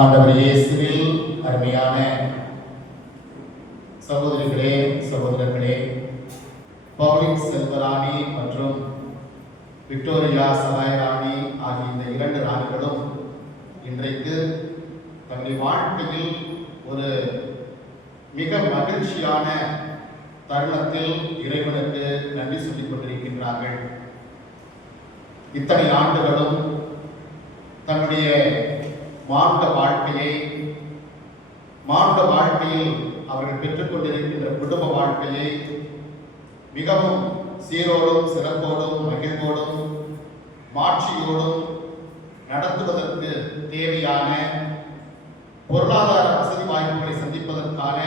ஆண்டவர் இயேசுவில் அருமையான சகோதரிகளே சகோதரர்களே பவுலின் செல்வராணி மற்றும் விக்டோரியா சலாயராணி ஆகிய இந்த இரண்டு ராணிகளும் இன்றைக்கு தங்களுடைய வாழ்க்கையில் ஒரு மிக மகிழ்ச்சியான தருணத்தில் இறைவனுக்கு நன்றி சொல்லிக் கொண்டிருக்கின்றார்கள். இத்தனை ஆண்டுகளும் தன்னுடைய மானுட வாழ்க்கையை மானுட வாழ்க்கையில் அவர்கள் பெற்றுக்கொண்டிருக்கின்ற குடும்ப வாழ்க்கையை மிகவும் சீரோடும் சிறப்போடும் மகிழ்வோடும் மாட்சியோடும் நடத்துவதற்கு தேவையான பொருளாதார வசதி வாய்ப்புகளை சந்திப்பதற்கான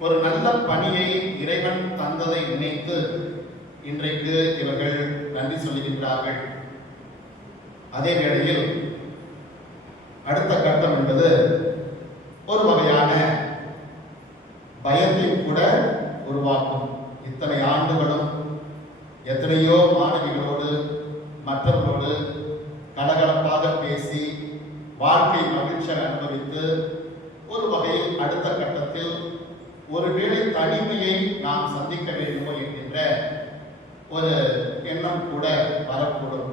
ஒரு நல்ல பணியை இறைவன் தந்ததை நினைத்து இன்றைக்கு இவர்கள் நன்றி சொல்லுகின்றார்கள். அதே வேளையில் அடுத்த கட்டம் என்பது ஒரு வகையான பயத்தையும் கூட உருவாக்கும் இத்தனை ஆண்டுகளும் எத்தனையோ மாணவிகளோடு மற்றவர்களோடு கலகலப்பாக பேசி வாழ்க்கை மகிழ்ச்சியாக அனுபவித்து ஒரு வகையில் அடுத்த கட்டத்தில் ஒருவேளை தனிமையை நாம் சந்திக்க வேண்டுமோ என்கின்ற ஒரு எண்ணம் கூட வரக்கூடும்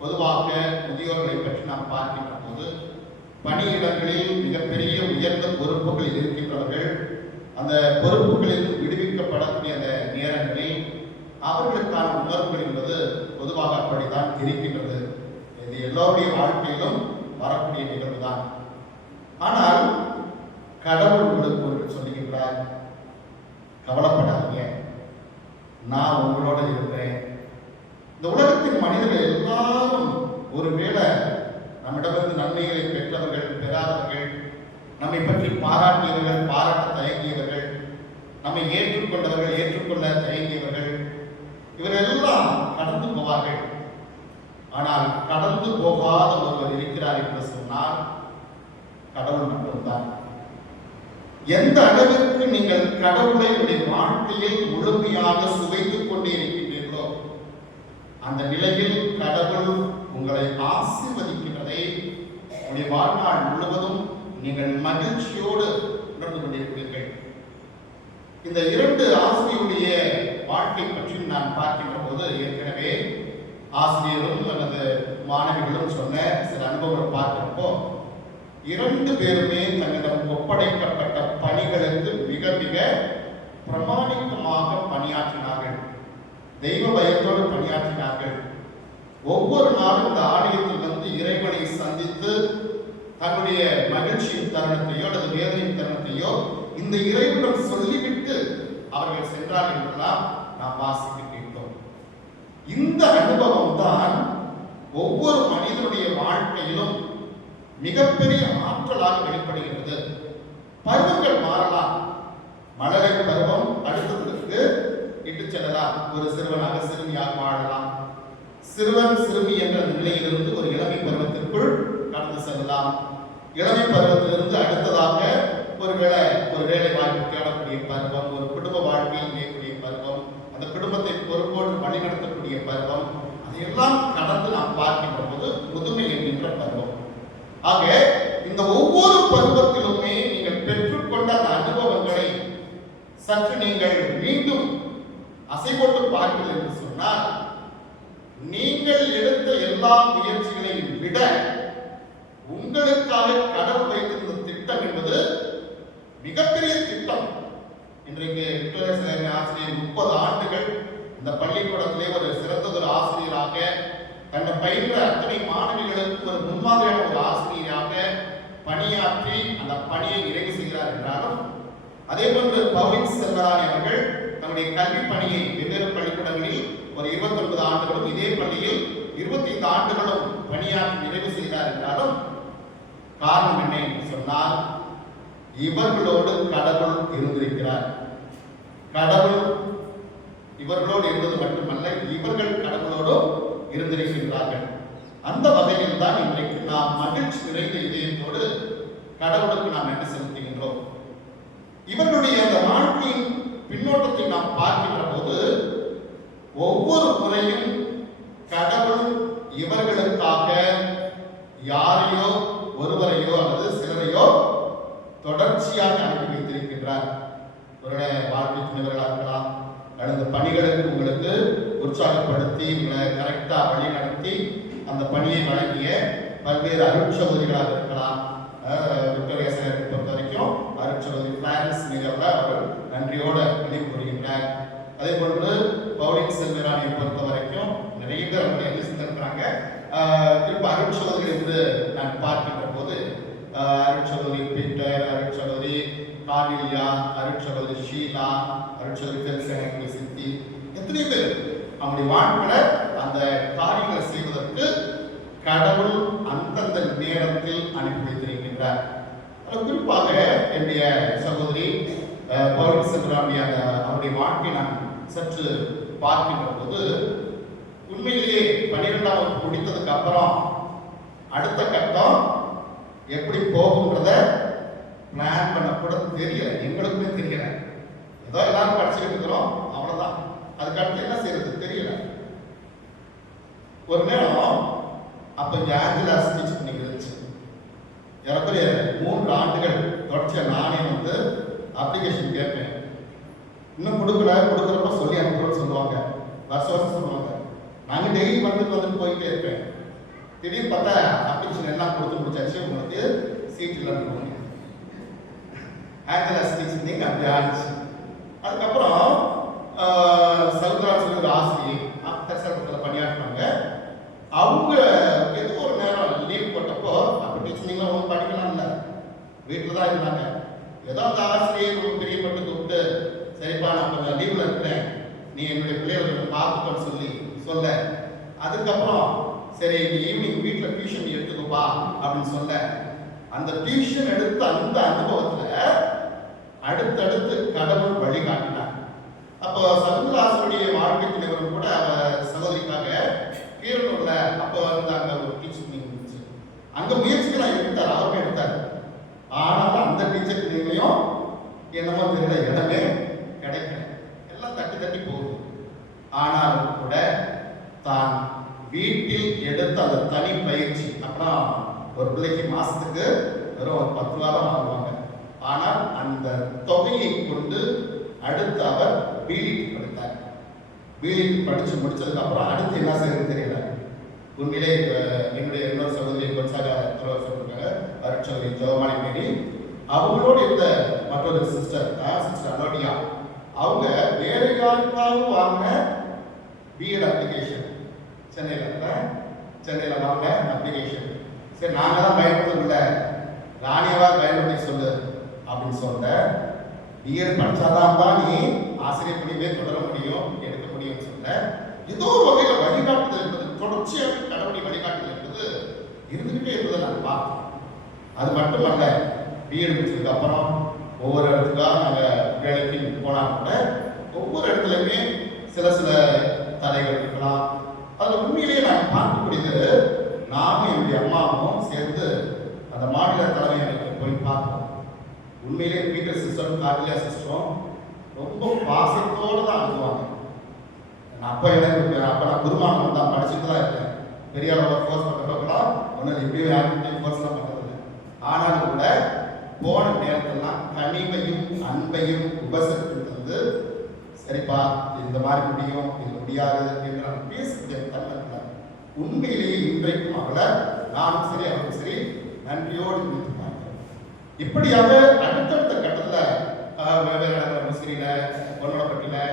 பொதுவாக முதியோர்களை பற்றி நாம் பார்க்கின்ற போது பணியிடங்களில் மிகப்பெரிய உயர்ந்த பொறுப்புகளில் இருக்கின்றவர்கள் அந்த பொறுப்புகளில் விடுவிக்கப்படக்கூடிய அந்த நேரங்களில் அவர்களுக்கான உணர்வு என்பது பொதுவாக அப்படித்தான் இருக்கின்றது. இது எல்லோருடைய வாழ்க்கையிலும் வரக்கூடிய நிகழ்வு தான் ஆனால் கடவுள் உங்களுக்கு ஒன்று சொல்லுகின்றார். கவலைப்படாதீங்க. நான் உங்களோட இருக்கிறேன். இந்த உலகத்தின் மனிதர்கள் எல்லாரும் ஒருவேளை நம்மிடமிருந்து நன்மைகளை பெற்றவர்கள் பெறாதவர்கள் நம்மை பற்றி பாராட்டியவர்கள் பாராட்ட தயங்கியவர்கள் நம்மை ஏற்றுக்கொண்டவர்கள் ஏற்றுக்கொள்ள தயங்கியவர்கள் இவரெல்லாம் கடந்து போவார்கள். ஆனால் கடந்து போகாத ஒருவர் இருக்கிறார் என்று சொன்னால் கடவுள் மட்டும்தான். எந்த அளவிற்கு நீங்கள் கடவுளை உடைய வாழ்க்கையில் முழுமையாக சுவைத்துக் கொண்டே இருக்கின்றீர்களோ அந்த நிலையில் கடவுள் உங்களை ஆசிர்வதிக்கும் உங்களுடைய வாழ்நாள் முழுவதும் நீங்கள் மகிழ்ச்சியோடு உணர்ந்து கொண்டிருப்பீர்கள். இந்த இரண்டு ஆசிரியருடைய வாழ்க்கை பற்றி நான் பார்க்கின்ற போது ஏற்கனவே ஆசிரியரும் அல்லது மாணவிகளும் சொன்ன சில அனுபவங்களை பார்க்கிறப்போ இரண்டு பேருமே தன்னிடம் ஒப்படைக்கப்பட்ட பணிகளுக்கு மிக மிக பிரமாணிக்கமாக பணியாற்றினார்கள். தெய்வ பயத்தோடு பணியாற்றினார்கள். ஒவ்வொரு நாளும் இந்த ஆலயத்தில் வந்து இறைவன் தன்னுடைய மகிழ்ச்சியின் தருணத்தையோ அல்லது வேதனையின் தருணத்தையோ இந்த இறைவனிடம் சொல்லிவிட்டு அவர்கள் சென்றார் என்றெல்லாம் நாம் வாசிக்க கேட்டோம். இந்த அனுபவம் தான் ஒவ்வொரு மனிதனுடைய வாழ்க்கையிலும் மிகப்பெரிய ஆற்றலாக வெளிப்படுகிறது பருவங்கள் மாறலாம். மலரை பருவம் அடுத்ததற்கு இட்டு செல்லலாம். ஒரு சிறுவனாக சிறுமியாக வாழலாம். சிறுவன் சிறுமி என்ற நிலையிலிருந்து ஒரு இளமை பருவம் செல்லலாம் இளமை பருவத்திலிருந்து அடுத்ததாக ஒருவேளை ஒரு வேலை வாய்ப்பு தேடக்கூடிய பருவம் ஒரு குடும்ப வாழ்க்கையில் இணையக்கூடிய பருவம் அந்த குடும்பத்தை பொறுப்போடு வழிநடத்தக்கூடிய பருவம் அதையெல்லாம் கடந்து நாம் பார்க்கின்ற போது முதுமை என்கின்ற பருவம். ஆக இந்த ஒவ்வொரு பருவத்திலுமே நீங்கள் பெற்றுக்கொண்ட அந்த அனுபவங்களை சற்று நீங்கள் மீண்டும் அசைபோட்டு பார்க்கிறது என்று சொன்னால் நீங்கள் எடுத்த எல்லா முயற்சிகளையும் விட உங்களுக்காக கடவுள் வைத்திருந்த திட்டம் என்பது மிகப்பெரிய திட்டம் இன்றைக்கு விக்டோரியா சிலை ஆசிரியர் முப்பது ஆண்டுகள் இந்த பள்ளிக்கூடத்திலே ஒரு சிறந்த ஒரு ஆசிரியராக தன்னை பயின்ற அத்தனை மாணவிகளுக்கு ஒரு முன்மாதிரியான ஒரு ஆசிரியராக பணியாற்றி அந்த பணியை நிறைவு செய்கிறார் என்றாலும் அதே போன்று பவின் செல்வராணி அவர்கள் தன்னுடைய கல்வி பணியை வெவ்வேறு பள்ளிக்கூடங்களில் ஒரு 29 ஆண்டுகளும் இதே பள்ளியில் 25 ஆண்டுகளும் பணியாற்றி நிறைவு செய்கிறார் என்றாலும் காரணம் என்ன என்று சொன்னால் இவர்களோடு கடவுள் இருந்திருக்கிறார். கடவுள் இவர்களோடு இருந்தது மட்டுமல்ல இவர்கள் கடவுளோடும் இருந்திருக்கின்றார்கள். அந்த வகையில் தான் இன்றைக்கு நாம் மகிழ்ச்சி நிறைந்த இதயத்தோடு கடவுளுக்கு நாம் என்ன செலுத்துகின்றோம். இவர்களுடைய அந்த வாழ்க்கையின் பின்னோட்டத்தை நாம் பார்க்கின்ற போது ஒவ்வொரு முறையும் கடவுள் இவர்களுக்காக தொடர்ச்சியாக அனுப்பி வைத்திருக்கின்றார். உங்களுடைய வாழ்க்கை துணைவர்களாக இருக்கலாம் அல்லது பணிகளுக்கு உங்களுக்கு உற்சாகப்படுத்தி உங்களை கரெக்டாக வழி நடத்தி அந்த பணியை வழங்கிய பல்வேறு அருட்சகோதிகளாக இருக்கலாம். அஹ் விக்டோரியா பொறுத்த வரைக்கும் அருட்சகோதி பிளாரன்ஸ் நிகழ்வில் அவர்கள் நன்றியோடு நினைவு கூறுகின்றார் அதே போன்று பவுலிங் செல்வராணியை பொறுத்த வரைக்கும் நிறைய பேர் அவங்க சென்றிருக்கிறாங்க திருப்ப அருட்சகோதிகள் என்று நான் பார்க்கின்ற போது அருட்சகோதரி பீட்டர் அருட்சகோதரி கார்னிலியா அருட்சகோதரி ஷீலா அருட்சகோதரி தெல்சேனை சித்தி. எத்தனை பேர் அவங்களுடைய வாழ்க்கையில அந்த காரியங்களை செய்வதற்கு கடவுள் அந்தந்த நேரத்தில் அனுப்பி வைத்திருக்கின்றார். குறிப்பாக என்னுடைய சகோதரி அஹ், பவுல் அந்த அவருடைய வாழ்க்கை நான் சற்று பார்க்கின்ற போது உண்மையிலேயே பன்னிரெண்டாம் வகுப்பு முடித்ததுக்கு அப்புறம் அடுத்த கட்டம் எப்படி போகுன்றத பிளான் பண்ண கூட தெரியல. எங்களுக்குமே தெரியல. ஏதோ எல்லாரும் படிச்சுக்கிட்டு இருக்கிறோம் அவ்வளவுதான். அதுக்கடுத்து என்ன செய்யறது தெரியல. ஒரு நேரம் அப்ப இங்க ஆஞ்சலா ஸ்பீச் பண்ணிக்கு இருந்துச்சு. ஏறக்குறைய மூன்று ஆண்டுகள் தொடர்ச்சியா நானே வந்து அப்ளிகேஷன் கேட்பேன் இன்னும் கொடுக்கல கொடுக்குறப்ப சொல்லி அனுப்புறோம்னு சொல்லுவாங்க. வருஷ வருஷம் சொல்லுவாங்க. நாங்க டெய்லி வந்துட்டு வந்துட்டு போயிட்டே இருப்பேன். திடீர்னு பார்த்தா அப்ளிகேஷன் எல்லாம் கொடுத்து முடிச்சாச்சு உங்களுக்கு சீட் இல்லைன்னு ஆஞ்சலா ஸ்பீச் நீங்க அப்படி ஆயிடுச்சு அதுக்கப்புறம் சவுந்தரா சொல்லி ஒரு ஆசிரியை தசரத்தில் பணியாற்றினாங்க அவங்க ஏதோ ஒரு நேரம் லீவ் போட்டப்போ அப்படி டீச்சர் நீங்களும் ஒன்றும் படிக்கலாம் இல்லை வீட்டில் தான் இருந்தாங்க. ஏதோ அந்த ஆசிரியர் ரொம்ப பிரியப்பட்டு கூப்பிட்டு சரிப்பா நான் கொஞ்சம் லீவில் இருக்கிறேன். நீ என்னுடைய பிள்ளைகளை பார்த்துக்கோன்னு சொல்லி சொல்ல. அதுக்கப்புறம் சரி இந்த ஈவினிங் வீட்டில் டியூஷன் எடுத்துக்கோப்பா அப்படின்னு சொல்ல அந்த டியூஷன் எடுத்த அந்த அனுபவத்துல அடுத்தடுத்து கடவுள் வழிகாட்டினார். அப்போ சகுந்தலாசனுடைய வாழ்க்கை தலைவரும் கூட அவ சகோதரிக்காக கீரனூர்ல அப்போ வந்து அங்க ஒரு டீச்சர் இருந்துச்சு. அங்க முயற்சிகளாக எடுத்தார் அவருமே எடுத்தார். ஆனால் அந்த டீச்சர் ட்ரைனிங்லையும் என்னமோ தெரியல இடமே கிடைக்கல. எல்லாம் தட்டி தட்டி போகுது. ஆனாலும் கூட தான் வீட்டில் எடுத்த அந்த தனி பயிற்சி. அப்புறம் ஒரு பிள்ளைக்கு மாசத்துக்கு வெறும் ஒரு பத்து ரூபா தான் வாங்குவாங்க. ஆனால் அந்த தொகையை கொண்டு அடுத்து அவர் பிலிட் படித்தார். பிலிட் படிச்சு முடிச்சதுக்கு அப்புறம் அடுத்து என்ன செய்யறது தெரியல. உண்மையிலே என்னுடைய இன்னொரு சகோதரி கொஞ்சாக சொல்லியிருக்காங்க அருட்சகோதரி ஜோமானி மேரி. அவங்களோட இருந்த மற்றொரு சிஸ்டர் சிஸ்டர் அனோடியா. அவங்க வேறு யாருக்காகவும் வாங்கின பிஎட் அப்ளிகேஷன் சென்னையில் சென்னையில் வாங்க அப்ளிகேஷன் சரி நாங்கள் தான் பயன்படுத்தல ராணியவாக பயன்படுத்தி சொல்லு அப்படின்னு சொல்ல பிஎட் படித்தாதான் தான் நீ ஆசிரியர் பணியே தொடர முடியும் எடுக்க முடியும்னு சொல்ல ஏதோ ஒரு வகையில் வழிகாட்டுதல் என்பது தொடர்ச்சியாக கடவுளை வழிகாட்டுதல் என்பது இருந்துகிட்டே இருந்ததை நான் பார்த்தோம். அது மட்டுமல்ல பிஎட் முடிச்சதுக்கு அப்புறம் ஒவ்வொரு இடத்துக்காக நாங்கள் வேலைக்கு போனால் கூட ஒவ்வொரு இடத்துலையுமே சில சில தடைகள் இருக்கலாம். அதில் உண்மையிலேயே நாங்கள் பார்க்கக்கூடியது நானும் என்னுடைய அம்மாவும் சேர்ந்து அந்த மாநில தலைமையகத்துக்கு போய் பார்த்தோம். உண்மையிலேயே பீட்டர் சிஸ்டம் கார்டியா சிஸ்டம் ரொம்ப பாசத்தோடு தான் அனுப்புவாங்க அப்போ எனக்கு அப்போ நான் குருமானம் தான் படிச்சுட்டு தான் இருக்கேன். பெரிய அளவில் ஃபோர்ஸ் பண்ணுறப்ப கூட ஒன்றும் எப்படியும் யாருக்கிட்டையும் ஃபோர்ஸ்லாம் பண்ணுறது ஆனாலும் கூட போன நேரத்தெல்லாம் கனிமையும் அன்பையும் உபசரித்து தந்து சரிப்பா இந்த மாதிரி முடியும் இது முடியாது என்று நான் பேசுகிறேன் உண்மையிலேயே இன்றைக்கும் அவளை நானும் சரி அவரும் சரி நன்றியோடு நினைத்து பார்க்கிறேன் இப்படியாக அடுத்தடுத்த கட்டத்தில் வெவ்வேறு இடங்கள் முசிறியில் பொன்னடப்பட்டியில்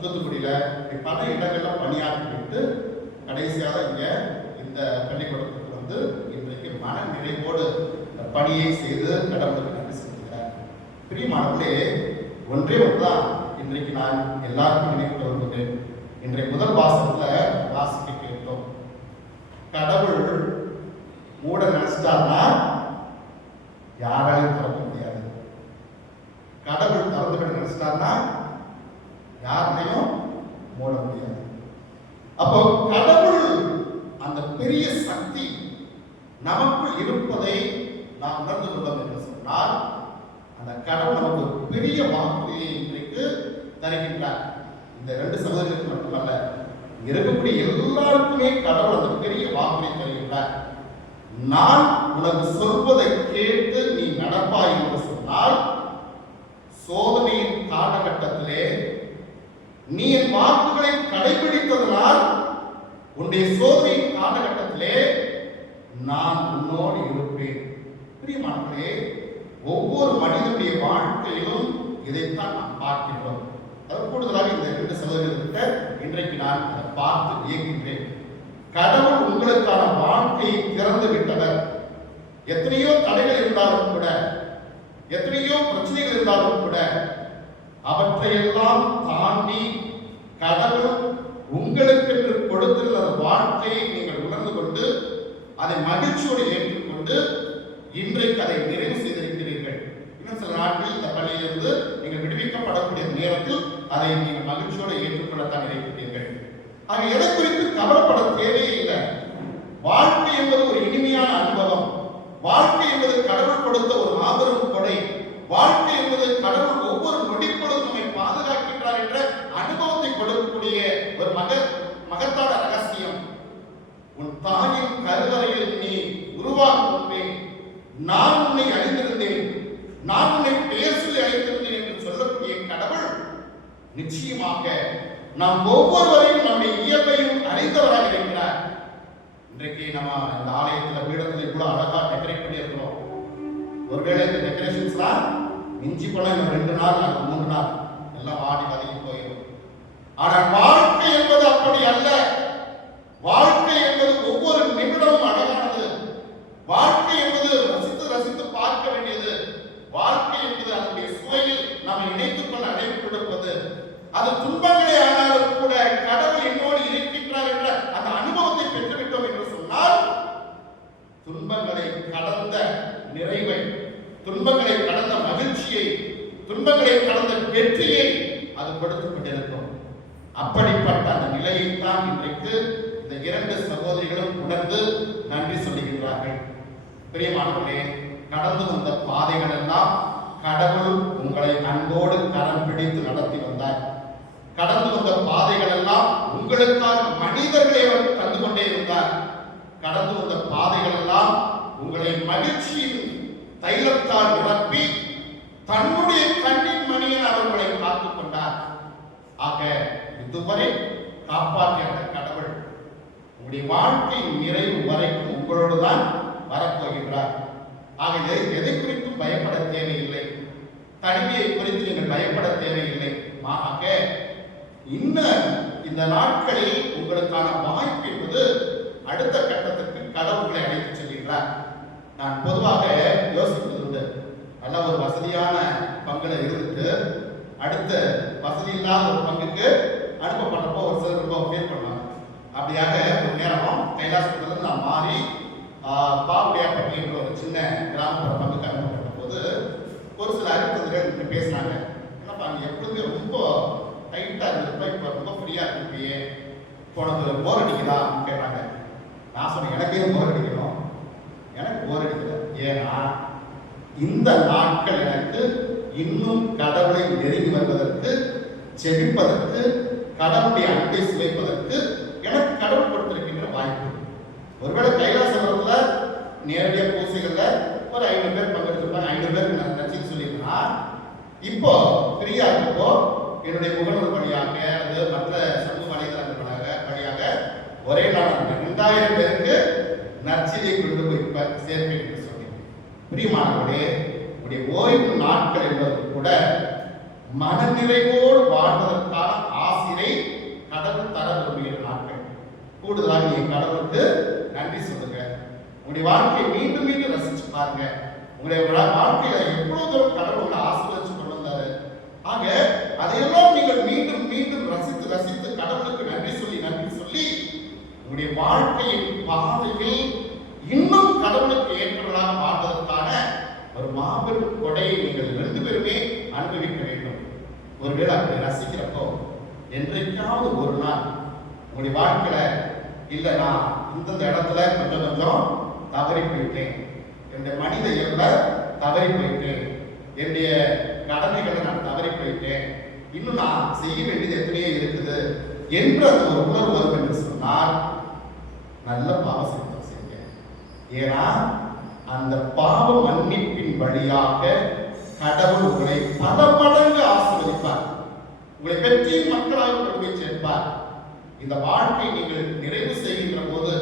தூத்துக்குடியில் இப்படி பல இடங்கள்லாம் பணியாற்றி விட்டு கடைசியாக இங்கே இந்த பள்ளிக்கூடத்துக்கு வந்து இன்றைக்கு மன நிறைவோடு இந்த பணியை செய்து கடவுளுக்கு நன்றி செலுத்துகிறார் பிரியமானவர்களே ஒன்றே ஒன்றுதான் இன்றைக்கு நான் எல்லாருக்கும் நினைவு வருகிறேன் இன்றைய முதல் வாசகத்தில் வாசிக்க மட்டுமல்ல கடவுள் அந்த பெரிய வாக்குறுதி தருகின்றார் நான் உனக்கு சொல்வதை கேட்டு நீ நடப்பாய் என்று சொன்னால் சோதனையின் காலகட்டத்திலே நீ என் வாக்குகளை கடைபிடித்ததனால் உன்னுடைய சோதனையின் காலகட்டத்திலே நான் உன்னோடு இருப்பேன். பிரியமானே ஒவ்வொரு மனிதனுடைய வாழ்க்கையிலும் இதைத்தான் நாம் பார்க்கின்றோம். அது கூடுதலாக இந்த ரெண்டு சகோதரர்கிட்ட இன்றைக்கு நான் அதை பார்த்து இயங்குகின்றேன் கடவுள் உங்களுக்கான வாழ்க்கையை திறந்து விட்டவர். எத்தனையோ தடைகள் இருந்தாலும் கூட எத்தனையோ பிரச்சனைகள் இருந்தாலும் கூட அவற்றையெல்லாம் தாண்டி கடவுள் உங்களுக்கென்று கொடுத்திருந்த அந்த வாழ்க்கையை நீங்கள் உணர்ந்து கொண்டு அதை மகிழ்ச்சியோடு ஏற்றுக்கொண்டு இன்றைக்கு அதை நிறைவு செய்திருக்கிறீர்கள். இன்னும் சில நாட்கள் இந்த பள்ளியிலிருந்து நீங்கள் விடுவிக்கப்படக்கூடிய நேரத்தில் அதை நீங்கள் மகிழ்ச்சியோடு ஏற்றுக்கொள்ளத்தான் இருக்கிறீர்கள் ஆக எதை குறித்து கவலைப்பட தேவையே இல்லை வாழ்க்கை என்பது ஒரு இனிமையான அனுபவம் வாழ்க்கை என்பது கடவுள் கொடுத்த ஒரு மாபெரும் கொடை. வாழ்க்கை என்பது கடவுள் ஒவ்வொரு நொடிப்பொழுதும் நம்மை பாதுகாக்கின்றார் என்ற அனுபவத்தை கொடுக்கக்கூடிய ஒரு மக மகத்தான ரகசியம். உன் தாயின் கருவறையில் நீ உருவாகும் முன்பே நான் உன்னை அறிந்திருந்தேன். நான் உன்னை பெயர் சொல்லி அழைத்திருந்தேன் என்று சொல்லக்கூடிய கடவுள் நிச்சயமாக நாம் ஒவ்வொருவரையும் நம்முடைய இயல்பையும் அறிந்தவராக இருக்கிறார். இன்றைக்கு நம்ம இந்த ஆலயத்தில் பீடத்தில் கூட அழகா ஒருவேளை இந்த டெக்கரேஷன்ஸ்லாம் மிஞ்சி போனால் இன்னும் ரெண்டு நாள் அல்லது மூணு நாள் எல்லாம் வாடி வதங்கி போயிடும். ஆனால் வாழ்க்கை என்பது அப்படி அல்ல. வாழ்க்கை என்பது ஒவ்வொரு நிமிடமும் அழகானது வாழ்க்கை என்பது ரசித்து ரசித்து பார்க்க வேண்டியது வாழ்க்கை என்பது அதனுடைய சுவையில் நாம் இணைத்துக் கொள்ள அழைப்பு கொடுப்பது அது துன்பங்களே ஆனாலும் கூட கடவுள் என்னோடு இருக்கின்றார் என்ற அந்த அனுபவத்தை பெற்றுவிட்டோம் என்று சொன்னால் துன்பங்களை கடந்த நிறைவை துன்பங்களை கடந்த மகிழ்ச்சியை துன்பங்களை கடந்த வெற்றியை அது கொடுத்து கொண்டிருக்கும். அப்படிப்பட்ட அந்த நிலையைத்தான் இன்றைக்கு இந்த இரண்டு சகோதரிகளும் உணர்ந்து நன்றி சொல்லுகின்றார்கள். பிரியமானவர்களே கடந்து வந்த பாதைகள் எல்லாம் கடவுள் உங்களை அன்போடு கரம் பிடித்து நடத்தி வந்தார். கடந்து வந்த பாதைகள் எல்லாம் உங்களுக்காக மனிதர்களை அவர் தந்து கொண்டே இருந்தார். கடந்து வந்த பாதைகள் எல்லாம் உங்களை மகிழ்ச்சியின் தைலத்தால் நிரப்பி தன்னுடைய கண்ணின் மணியில் அவர்களை காத்துக் கொண்டார். ஆக இதுவரை காப்பாற்றிய கடவுள் உங்களுடைய வாழ்க்கையின் நிறைவு வரைக்கும் உங்களோடு தான் வரப்போகின்றார். ஆக இதை எதை குறித்தும் பயப்பட தேவையில்லை. தனிமையை குறித்து நீங்கள் பயப்பட தேவையில்லை. ஆக இன்னும் இந்த நாட்களில் உங்களுக்கான வாய்ப்பு என்பது அடுத்த கட்டத்திற்கு கடவுள்களை அழைத்து செல்கின்றார் நான் பொதுவாக யோசிப்பது உண்டு நல்ல ஒரு வசதியான பங்குல இருந்துட்டு அடுத்த வசதி இல்லாத ஒரு பங்குக்கு அனுப்பப்பட்டப்போ ஒரு சிலர் ரொம்ப ஃபீல் பண்ணாங்க அப்படியாக ஒரு நேரம் கைலாசத்துல நான் மாறி பாவுடையாப்பட்டி என்ற ஒரு சின்ன கிராமப்புற பங்குக்கு அனுப்பப்பட்ட போது ஒரு சில அறிவித்தவர்கள் இப்படி பேசினாங்க. என்னப்பா நீ எப்பொழுதுமே ரொம்ப டைட்டாக இருந்திருப்ப இப்போ ரொம்ப ஃப்ரீயாக இருப்பியே உனக்கு போர் அடிக்குதா? கேட்டாங்க. நான் சொன்னேன் எனக்கே போர் அடிக்கணும். எனக்கு போர் அடிக்கல. ஏன்னா இந்த நாட்கள் எனக்கு இன்னும் கடவுளை நெருங்கி வருவதற்கு செபிப்பதற்கு கடவுளுடைய அன்பை சுவைப்பதற்கு எனக்கு கடவுள் கொடுத்திருக்கின்ற வாய்ப்பு. ஒருவேளை கைலாசபுரத்துல நேரடியா பூசைகள்ல ஒரு ஐநூறு பேர் பங்கெடுத்திருப்பாங்க. ஐநூறு பேருக்கு நான் நச்சுன்னு சொல்லியிருந்தா இப்போ ஃப்ரீயா இருக்கப்போ என்னுடைய முகநூல் வழியாக அல்லது மற்ற சமூக வலைதளங்கள் வழியாக வழியாக ஒரே நாள் ரெண்டாயிரம் பேருக்கு நச்சிலை கொண்டு போய் இப்ப சேர்ப்பேன் என்று சொன்னேன். பிரியமானவர்களே உடைய ஓய்வு நாட்கள் என்பது கூட மனநிறைவோடு வாழ்வதற்கான ஆசிரை கடவுள் தர விரும்புகிற நாட்கள் கூடுதலாக நீ கடவுளுக்கு நன்றி சொல்லுங்க. உங்களுடைய வாழ்க்கையை மீண்டும் மீண்டும் ரசிச்சு பாருங்க. உங்களுடைய வாழ்க்கையில எவ்வளவு தூரம் கடவுள் உங்களை ஆசீர்வதிச்சு கொண்டு வந்தாரு. ஆக அதையெல்லாம் நீங்கள் மீண்டும் மீண்டும் ரசித்து ரசித்து கடவுளுக்கு நன்றி சொல்லி நன்றி சொல்லி உங்களுடைய வாழ்க்கையின் பாதையில் இன்னும் கடவுளுக்கு ஏற்றவர்களாக வாழ்வதற்கான ஒரு மாபெரும் கொடையை நீங்கள் ரெண்டு பேருமே அனுபவிக்க ஒருவேளை அப்படி ரசிக்கிறப்போ என்றைக்காவது ஒரு நாள் உங்களுடைய வாழ்க்கையில இல்லை நான் இந்தந்த இடத்துல கொஞ்சம் கொஞ்சம் தவறி போயிட்டேன் என்னுடைய மனித இயல்ப தவறி போயிட்டேன் என்னுடைய கடமைகளை நான் தவறி போயிட்டேன் இன்னும் நான் செய்ய வேண்டியது எத்தனையோ இருக்குது என்ற அந்த ஒரு உணர்வு வரும் என்று சொன்னால் நல்ல பாவ சித்தம் செய்ய ஏன்னா அந்த பாவ மன்னிப்பின் வழியாக கடவுள் உங்களை பல மடங்கு ஆசீர்வதிப்பார். உங்களை பெற்றி மக்களாக கொண்டு போய் சேர்ப்பார். இந்த வாழ்க்கை நீங்கள் நிறைவு செய்கின்ற போது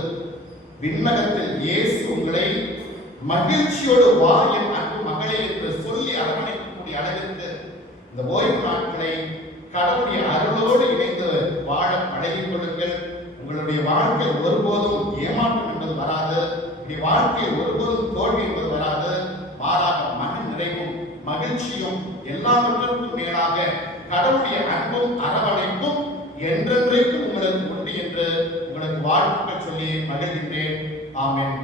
விண்ணகத்தில் இயேசு உங்களை மகிழ்ச்சியோடு வா என் அன்பு மகளே என்று சொல்லி அரவணைக்கக்கூடிய அளவிற்கு இந்த ஓய்வு நாட்களை கடவுளுடைய அருளோடு இணைந்து வாழ பழகிக் கொள்ளுங்கள். உங்களுடைய வாழ்க்கை ஒருபோதும் ஏமாற்றம் என்பது வராது. உங்களுடைய வாழ்க்கை ஒருபோதும் தோல்வி என்பது வராது. மாறாக மன நிறைவும் மகிழ்ச்சியும் எல்லாவற்றிற்கும் மேலாக கடவுளுடைய அன்பும் அரவணைப்பும் என்றென்றைக்கும் உங்களுக்கு உண்டு என்று உங்களுக்கு வாழ்த்துக்கள் சொல்லி மகிழ்கின்றேன். ஆமேன்.